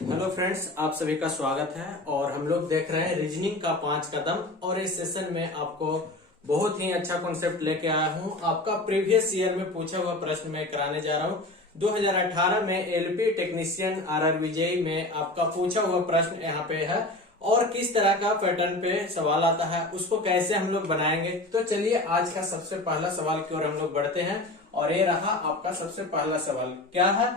Hello friends, आप सभी का स्वागत है। और हम लोग देख रहे हैं रीजनिंग का 5 कदम। और इस सेशन में आपको बहुत ही अच्छा कॉन्सेप्ट लेके आया हूं। आपका प्रीवियस ईयर में पूछा हुआ प्रश्न मैं कराने जा रहा हूं। 2018 में एलपी टेक्नीशियन आरआरबी जेईई में आपका पूछा हुआ प्रश्न यहाँ पे है। और किस तरह का पैटर्न पे सवाल आता है, उसको कैसे हम लोग बनाएंगे। तो चलिए आज का सबसे पहला सवाल की ओर हम लोग बढ़ते हैं। और ये रहा आपका सबसे पहला सवाल। क्या है?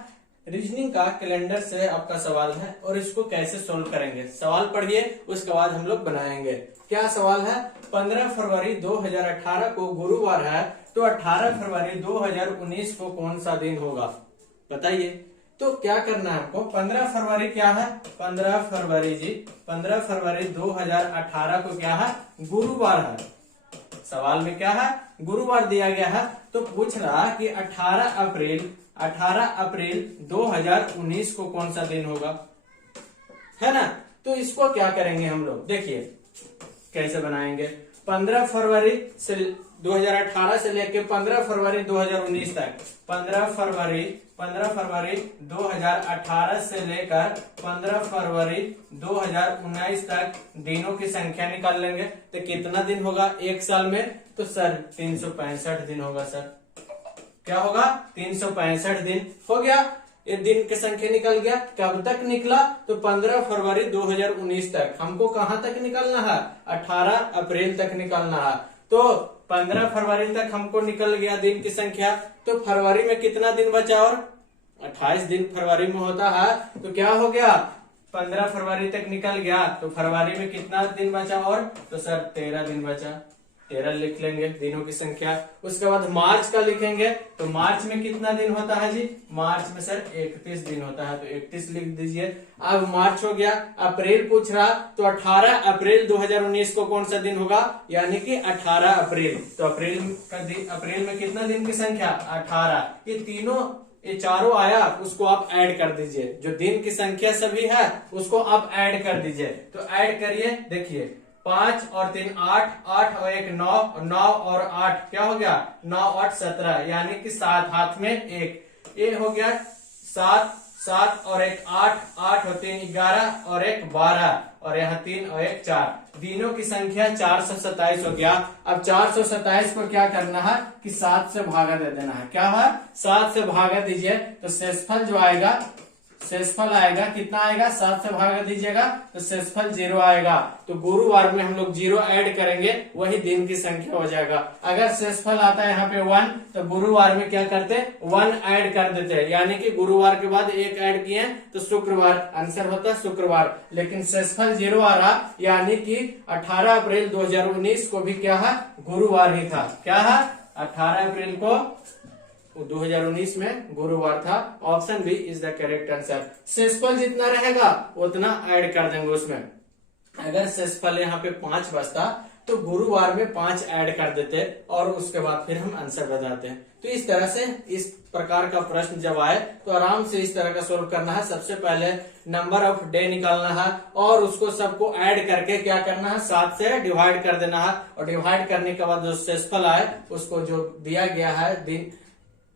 रीजनिंग का कैलेंडर से आपका सवाल है और इसको कैसे सोल्व करेंगे। सवाल पढ़िए, उसके बाद हम लोग बनाएंगे। क्या सवाल है? 15 फरवरी 2018 को गुरुवार है, तो 18 फरवरी 2019 को कौन सा दिन होगा, बताइए। तो क्या करना है हमको? 15 फरवरी क्या है? 15 फरवरी 2018 को क्या है? गुरुवार है। सवाल में क्या है? गुरुवार दिया गया है। तो पूछ रहा कि 18 अप्रैल 2019 को कौन सा दिन होगा, है ना। तो इसको क्या करेंगे हम लोग, देखिए कैसे बनाएंगे। 15 फरवरी से 2018 से लेके 15 फरवरी 2019 तक, 15 फरवरी 2018 से लेकर 15 फरवरी 2019 तक दिनों की संख्या निकाल लेंगे। तो कितना दिन होगा एक साल में? तो सर 365 दिन होगा। सर क्या होगा? 365 दिन हो गया। ये दिन की संख्या निकल गया। कब तक निकला? तो 15 फरवरी 2019 तक। हमको कहां तक निकलना है? 18 अप्रैल तक निकलना है। तो 15 फरवरी तक हमको निकल गया दिन की संख्या। तो फरवरी में कितना दिन बचा? और 28 दिन फरवरी में होता है। तो क्या हो गया? 15 फरवरी तक निकल गया, तो फरवरी में कितना दिन बचा? और तो सर 13 दिन बचा। 13 लिख लेंगे दिनों की संख्या। उसके बाद मार्च का लिखेंगे। तो मार्च में कितना दिन होता है जी? मार्च में सर 31 दिन होता है, तो 31 लिख दीजिए। अब मार्च हो गया। अप्रैल पूछ रहा, तो 18 अप्रैल 2019 को कौन सा दिन होगा, यानी कि 18 अप्रैल। तो अप्रैल में कितना दिन की संख्या? 18। ये तीनों, ये चारों आया, उसको आप ऐड कर दीजिए। जो दिन की संख्या सभी है उसको आप ऐड कर दीजिए। तो ऐड करिए, देखिए 5 और 3 8, 8 और 1 9, और 9 और 8 क्या हो गया? 9 8 17, यानी कि 7 हाथ में 1। ये हो गया 7, 7 और 1 8, 8 और 3 11 और 1 12, और यहाँ 3 और 1 4। दिनों की संख्या 427 हो गया। अब 427 को क्या करना है कि 7 से भागा दे देना है। क्या है? 7 से भागा दीजिए। तो शेषफल जो आएगा, शेषफल आएगा कितना आएगा? 7 से भागा दीजिएगा तो शेषफल 0 आएगा। तो गुरुवार में हम लोग 0 ऐड करेंगे, वही दिन की संख्या हो जाएगा। अगर शेषफल आता है यहाँ पे 1, तो गुरुवार में क्या करते? 1 ऐड कर देते हैं, यानी कि गुरुवार के बाद 1 ऐड किए तो शुक्रवार आंसर होता है, शुक्रवार। लेकिन शेषफल 0 आ रहा, यानी कि 18 अप्रैल 2019 को भी क्या है? गुरुवार ही था। क्या है? 18 अप्रैल को 2019 में गुरुवार था। Option B is the correct answer. शेषफल जितना रहेगा उतना ऐड कर देंगे उसमें। अगर शेषफल यहाँ पे 5 बचता तो गुरुवार में 5 ऐड कर देते, और उसके बाद फिर हम आंसर बताते हैं। तो इस तरह से इस प्रकार का प्रश्न जब आए तो आराम से इस तरह का सोल्व करना है। सबसे पहले नंबर ऑफ डे निकालना है, और उसको सबको ऐड करके क्या करना है? 7 से डिवाइड कर देना है। और डिवाइड करने के बाद जो शेषफल आए उसको जो दिया गया है दिन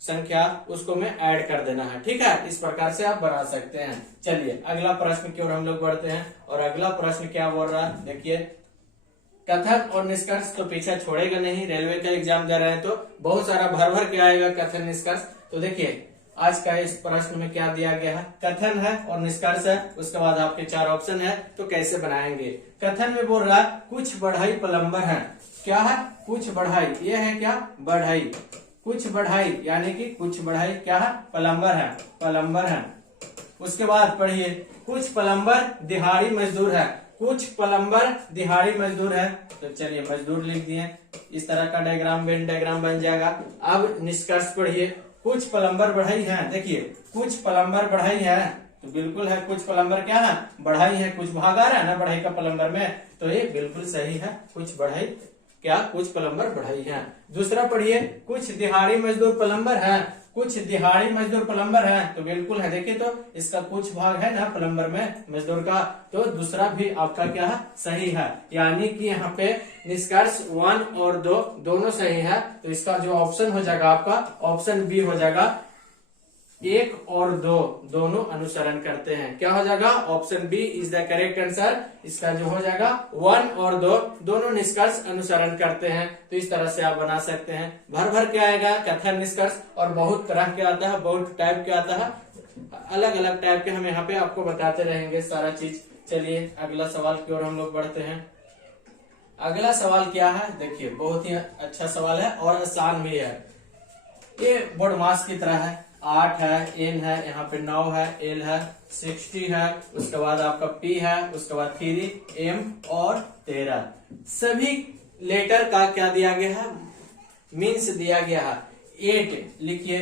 संख्या, उसको में ऐड कर देना है। ठीक है, इस प्रकार से आप बना सकते हैं। चलिए अगला प्रश्न की ओर हम लोग बढ़ते हैं। और अगला प्रश्न क्या बोल रहा है, देखिए। कथन और निष्कर्ष तो पीछे छोड़ेगा नहीं। रेलवे का एग्जाम दे रहे हैं तो बहुत सारा भर भर के आएगा कथन निष्कर्ष। तो देखिए आज का इस प्रश्न में क्या दिया गया है? कथन है और निष्कर्ष है। उसके बाद आपके 4 ऑप्शन है, तो कैसे बनाएंगे। कथन में बोल रहा है कुछ बढ़ई प्लम्बर है। क्या है? कुछ बढ़ई। ये है क्या? बढ़ई। कुछ बढ़ई यानी कि कुछ बढ़ई क्या है? प्लम्बर है, प्लम्बर है। उसके बाद पढ़िए कुछ प्लम्बर दिहाड़ी मजदूर है। कुछ प्लम्बर दिहाड़ी मजदूर है। तो चलिए मजदूर लिख दिए। इस तरह का डायग्राम, वेन डायग्राम बन जाएगा। अब निष्कर्ष पढ़िए कुछ प्लम्बर बढ़ई है। देखिए कुछ प्लम्बर बढ़ई है, तो बिल्कुल है। कुछ प्लम्बर क्या है? बढ़ई है। कुछ भाग आ रहा है ना बढ़ई का प्लम्बर में, तो ये बिल्कुल सही है। कुछ बढ़ई क्या? कुछ प्लम्बर बढ़ई है। दूसरा पढ़िए कुछ दिहाड़ी मजदूर प्लम्बर है। कुछ दिहाड़ी मजदूर प्लम्बर है, तो बिल्कुल है। देखिए तो इसका कुछ भाग है ना प्लम्बर में मजदूर का, तो दूसरा भी आपका क्या है? सही है। यानी कि यहाँ पे निष्कर्ष 1 और 2 दोनों सही है। तो इसका जो ऑप्शन हो जाएगा आपका, ऑप्शन बी हो जाएगा। एक और दो दोनों अनुसरण करते हैं। क्या हो जाएगा? Option B is the correct answer. इसका जो हो जाएगा 1 और 2 दोनों निष्कर्ष अनुसरण करते हैं। तो इस तरह से आप बना सकते हैं। भर भर के आएगा कथन निष्कर्ष, और बहुत तरह के आता है, बहुत टाइप के आता है, अलग अलग टाइप के हम यहाँ पे आपको बताते रहेंगे सारा चीज। चलिए अगला सवाल की ओर हम लोग बढ़ते हैं। अगला सवाल क्या है? देखिए बहुत ही अच्छा सवाल है और आसान भी है। ये बोर्ड मास की तरह है। 8 है, एन है, यहाँ पे 9 है, एल है, 60 है, उसके बाद आपका पी है, उसके बाद 3 एम और 13। सभी लेटर का क्या दिया गया है? मीन्स दिया गया है। 8 लिखिए।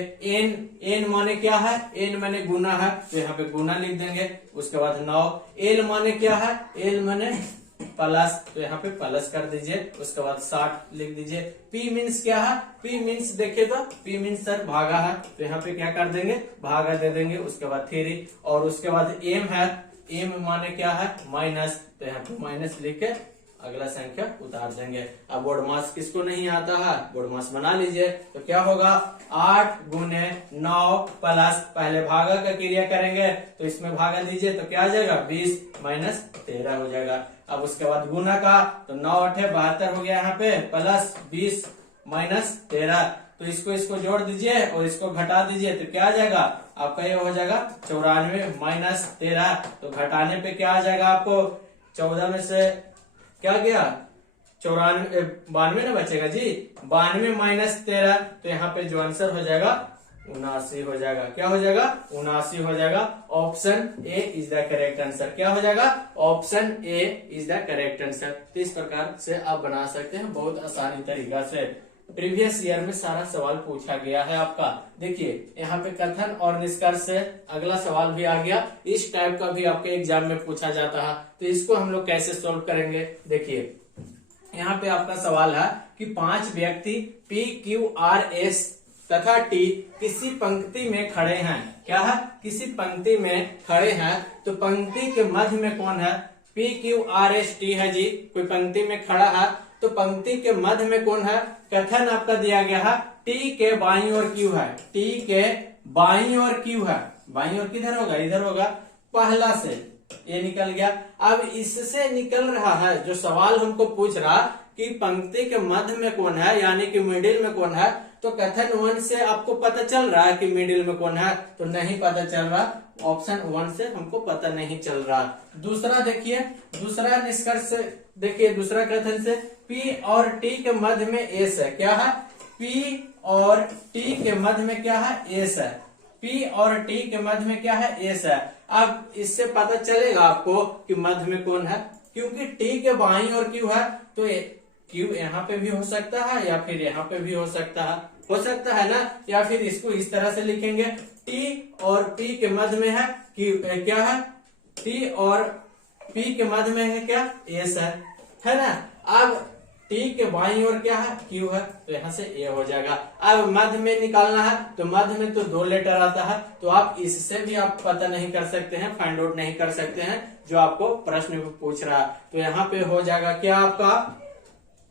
एन माने क्या है? एन माने गुना है, तो यहाँ पे गुना लिख देंगे। उसके बाद 9। एल माने क्या है? एल माने प्लस, तो यहाँ पे प्लस कर दीजिए। उसके बाद 60 लिख दीजिए। पी मीन्स क्या है? पी मीन्स देखिए तो पी मीन्स सर भागा है, तो यहाँ पे क्या कर देंगे? भागा दे देंगे। उसके बाद 3 और उसके बाद एम है। एम माने क्या है? माइनस, तो यहाँ पे माइनस लिख के अगला संख्या उतार देंगे। अब बोर्ड मास किसको नहीं आता है? बोर्ड मास बना लीजिए। तो क्या होगा? 8 गुने 9 प्लस, पहले भागा का क्रिया करेंगे तो इसमें भागा दीजिए तो क्या आ जाएगा? 20 माइनस 13 हो जाएगा। अब उसके बाद गुना का, तो 9 8 72 हो गया यहाँ पे, प्लस 20 माइनस 13, तो इसको जोड़ दीजिए और इसको घटा दीजिए तो क्या आ जाएगा? आपका ये हो जाएगा 94 माइनस 13। तो घटाने पे क्या आ जाएगा आपको? 14 में से क्या गया? 94, 92 ना बचेगा जी। 92 माइनस 13, तो यहाँ पे जो आंसर हो जाएगा 79 हो जाएगा। क्या हो जाएगा? 79 हो जाएगा। Option A is the correct answer. क्या हो जाएगा? Option A is the correct answer. तो इस प्रकार से आप बना सकते हैं बहुत आसानी तरीका से। प्रीवियस ईयर में सारा सवाल पूछा गया है आपका। देखिए यहाँ पे कथन और निष्कर्ष से अगला सवाल भी आ गया। इस टाइप का भी आपके एग्जाम में पूछा जाता है, तो इसको हम लोग कैसे सोल्व करेंगे? देखिए यहाँ पे आपका सवाल है कि 5 व्यक्ति पी क्यू आर एस तथा टी किसी पंक्ति में खड़े हैं। क्या है? किसी पंक्ति में खड़े हैं, तो पंक्ति के मध्य में कौन है? P Q R S T है जी। कोई पंक्ति में खड़ा है तो पंक्ति के मध्य में कौन है? कथन आपका दिया गया है टी के बाईं ओर क्यू है। टी के बाईं ओर क्यू है। बाईं ओर किधर होगा? इधर होगा। पहला से ये निकल गया। अब इससे निकल रहा है जो सवाल हमको पूछ रहा कि पंक्ति के मध्य में कौन है, यानी कि मिडिल में कौन है। तो कथन 1 से आपको पता चल रहा है कि मिडिल में कौन है? तो नहीं पता चल रहा। ऑप्शन 1 से हमको पता नहीं चल रहा। दूसरा देखिए, दूसरा निष्कर्ष देखिए, दूसरा कथन से पी और टी के मध्य में एस है। क्या है? पी और टी के मध्य में क्या है? एस है। पी और टी के मध्य में क्या है? एस है। अब इससे पता चलेगा आपको कि मध्य में कौन है, क्योंकि टी के बाईं ओर क्यू है, तो क्यू यहाँ पे भी हो सकता है या फिर यहाँ पे भी हो सकता है ना। या फिर इसको इस तरह से लिखेंगे, टी और पी के मध्य में है क्यू, क्या है? टी और पी के मध्य में है क्या? एस है ना। अब टी के बाईं ओर क्या है? क्यू है, तो यहाँ से ए हो जाएगा। अब मध्य में निकालना है, तो मध्य में तो 2 लेटर आता है, तो आप इससे भी आप पता नहीं कर सकते हैं, फाइंड आउट नहीं कर सकते हैं जो आपको प्रश्न में पूछ रहा है। तो यहाँ पे हो जाएगा क्या? आपका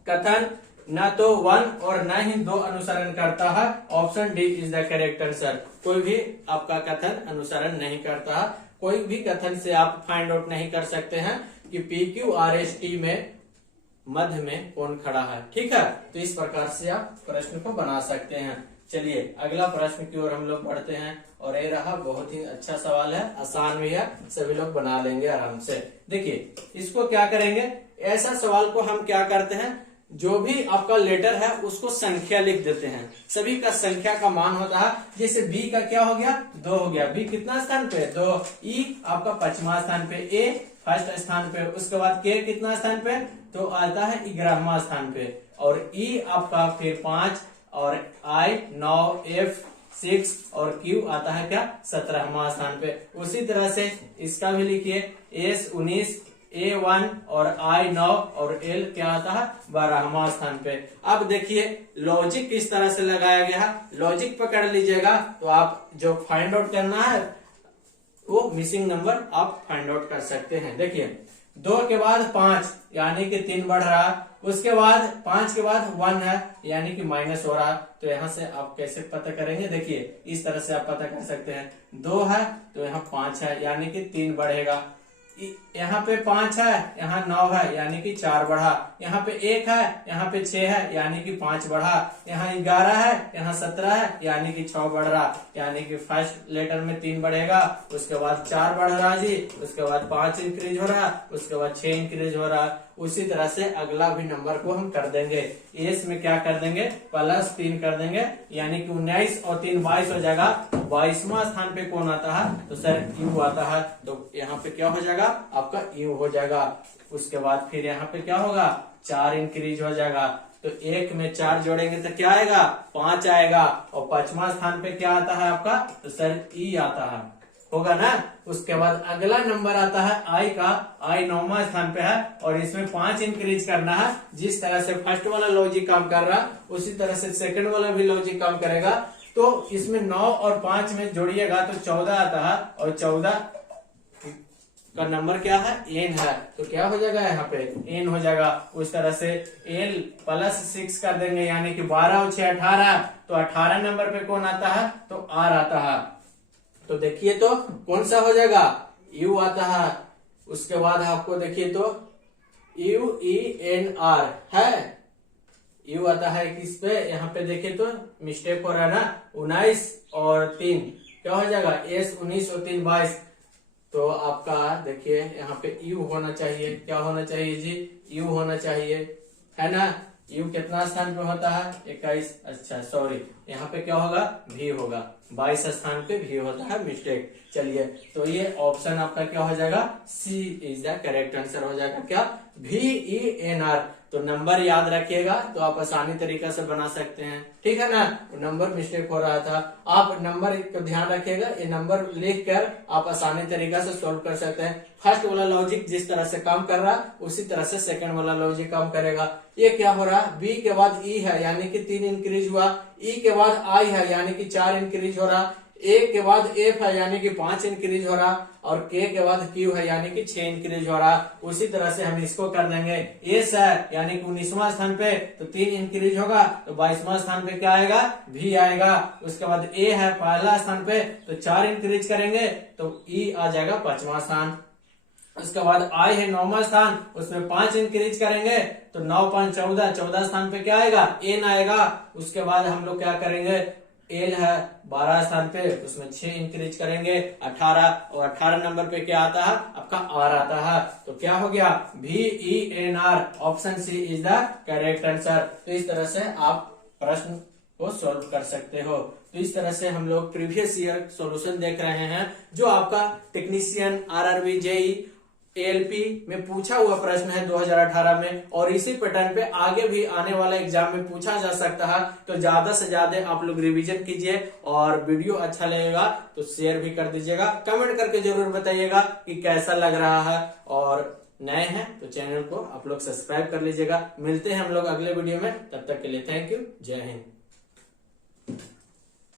कथन न तो 1 और न ही 2 अनुसरण करता है। Option D is the correct answer. कोई भी आपका कथन अनुसरण नहीं करता है। कोई भी कथन से आप फाइंड आउट नहीं कर सकते हैं कि P Q R S T में मध्य में कौन खड़ा है। ठीक है, तो इस प्रकार से आप प्रश्न को बना सकते हैं। चलिए अगला प्रश्न की ओर हम लोग बढ़ते हैं, और ये रहा बहुत ही अच्छा सवाल है, आसान भी है, सभी लोग बना लेंगे आराम से। देखिए इसको क्या करेंगे, ऐसा सवाल को हम क्या करते हैं, जो भी आपका लेटर है उसको संख्या लिख देते हैं। सभी का संख्या का मान होता है। जैसे बी का क्या हो गया? 2 हो गया। बी कितना स्थान पे? 2। ई आपका 5वां स्थान पे, ए फर्स्ट स्थान पे, उसके बाद के कितना स्थान पे? तो आता है 11वां स्थान पे, और ई आपका फिर 5, और आई 9, एफ 6 और क्यू आता है क्या? 17वां स्थान पे। उसी तरह से इसका भी लिखिए, एस 19, A1 और I9 और L क्या आता है? 12वां स्थान पे। अब देखिए लॉजिक किस तरह से लगाया गया है, लॉजिक पकड़ लीजिएगा तो आप जो फाइंड आउट करना है वो मिसिंग नंबर आप फाइंड आउट कर सकते हैं। देखिए 2 के बाद 5 यानी कि 3 बढ़ रहा, उसके बाद 5 के बाद 1 है यानी कि माइनस हो रहा। तो यहाँ से आप कैसे पता करेंगे, देखिए इस तरह से आप पता कर सकते हैं। 2 है तो यहाँ 5 है यानी कि 3 बढ़ेगा। यहाँ पे 5 है, यहाँ 9 है यानी कि 4 बढ़ा। यहाँ पे 1 है, यहाँ पे 6 है यानी कि 5 बढ़ा। यहाँ 11 है, यहाँ 17 है यानी कि 6 बढ़ रहा। यानी कि फर्स्ट लेटर में 3 बढ़ेगा, उसके बाद 4 बढ़ रहा जी, उसके बाद 5 इंक्रीज हो रहा, उसके बाद 6 इंक्रीज हो रहा। उसी तरह से अगला भी नंबर को हम कर देंगे। एस में क्या कर देंगे, +3 कर देंगे यानी कि 19 और 3 22 हो जाएगा। 22वां स्थान पे कौन आता है, तो सर यू आता है। तो यहाँ पे क्या हो जाएगा, आपका यू हो जाएगा। उसके बाद फिर यहाँ पे क्या होगा, 4 इंक्रीज हो जाएगा। तो 1 में 4 जोड़ेंगे तो क्या आएगा, 5 आएगा। और 5वां स्थान पे क्या आता है आपका, तो सर ई आता है, होगा ना। उसके बाद अगला नंबर आता है आई का। आई 9वां स्थान पे है और इसमें 5 इंक्रीज करना है। जिस तरह से फर्स्ट वाला लॉजिक काम कर रहा उसी तरह से सेकंड वाला भी लॉजिक काम करेगा। तो इसमें 9 और 5 में जोड़िएगा तो 14 आता है और 14 का नंबर क्या है, एन है। तो क्या हो जाएगा, यहाँ पे एन हो जाएगा। उस तरह से एल +6 कर देंगे यानी कि 12 और 6 18। तो 18 नंबर पे कौन आता है, तो आर आता है। तो देखिए तो कौन सा हो जाएगा, यू आता है। उसके बाद आपको देखिए तो UENR है, यू आता है किस पे, यहाँ पे देखिए तो मिस्टेक हो रहा है ना। 19 और 3 क्या हो जाएगा, S 19 और 3 22। तो आपका देखिए यहाँ पे यू होना चाहिए, क्या होना चाहिए जी, यू होना चाहिए, है ना। यू कितना स्थान पे होता है, 21। अच्छा सॉरी, यहाँ पे क्या होगा, भी होगा। 22 स्थान पे भी होता है, मिस्टेक। चलिए तो ये ऑप्शन आपका क्या हो जाएगा, सी इज द करेक्ट आंसर हो जाएगा। क्या, VENR। तो नंबर याद रखिएगा तो आप आसानी तरीका से बना सकते हैं, ठीक है ना। नंबर मिस्टेक हो रहा था, आप नंबर को ध्यान रखिएगा। ये नंबर लिख कर आप आसानी तरीका से सॉल्व कर सकते हैं। फर्स्ट वाला लॉजिक जिस तरह से काम कर रहा उसी तरह से सेकंड वाला लॉजिक काम करेगा। ये क्या हो रहा, बी के बाद ई है यानी कि 3 इंक्रीज हुआ। ई के बाद आई है यानी कि 4 इंक्रीज हो रहा। ए के बाद एफ है यानी कि 5 इंक्रीज हो रहा। और के के बाद क्यू है यानी कि 6 इंक्रीज हो रहा। उसी तरह से हम इसको कर देंगे। एस है यानी कि 19वां स्थान पे तो 3 इंक्रीज होगा। तो 22वां स्थान पे क्या आएगा, भी आएगा। उसके बाद ए है पहला स्थान पे तो 4 इंक्रीज करेंगे तो ई आ जाएगा 5वां स्थान। उसके बाद आई है 9वां स्थान, उसमें 5 इंक्रीज करेंगे तो 9 5 14, 14 स्थान पे क्या आएगा, एन आएगा। उसके बाद हम लोग क्या करेंगे, एल है 12 स्थान पे, उसमें 6 इंक्रीज करेंगे 18। और 18 नंबर पे क्या आता है, आपका आर आता है। तो क्या हो गया, VENR। Option C is the correct answer. तो इस तरह से आप प्रश्न को सॉल्व कर सकते हो। तो इस तरह से हम लोग प्रीवियस ईयर सॉल्यूशन देख रहे हैं जो आपका टेक्नीशियन, RRB, JEE, ALP में पूछा हुआ प्रश्न है 2018 में। और इसी पैटर्न पे आगे भी आने वाला एग्जाम में पूछा जा सकता है। तो ज्यादा से ज्यादा आप लोग रिवीजन कीजिए और वीडियो अच्छा लगेगा तो शेयर भी कर दीजिएगा। कमेंट करके जरूर बताइएगा कि कैसा लग रहा है। और नए हैं तो चैनल को आप लोग सब्सक्राइब कर लीजिएगा। मिलते हैं हम लोग अगले वीडियो में, तब तक के लिए थैंक यू, जय हिंद।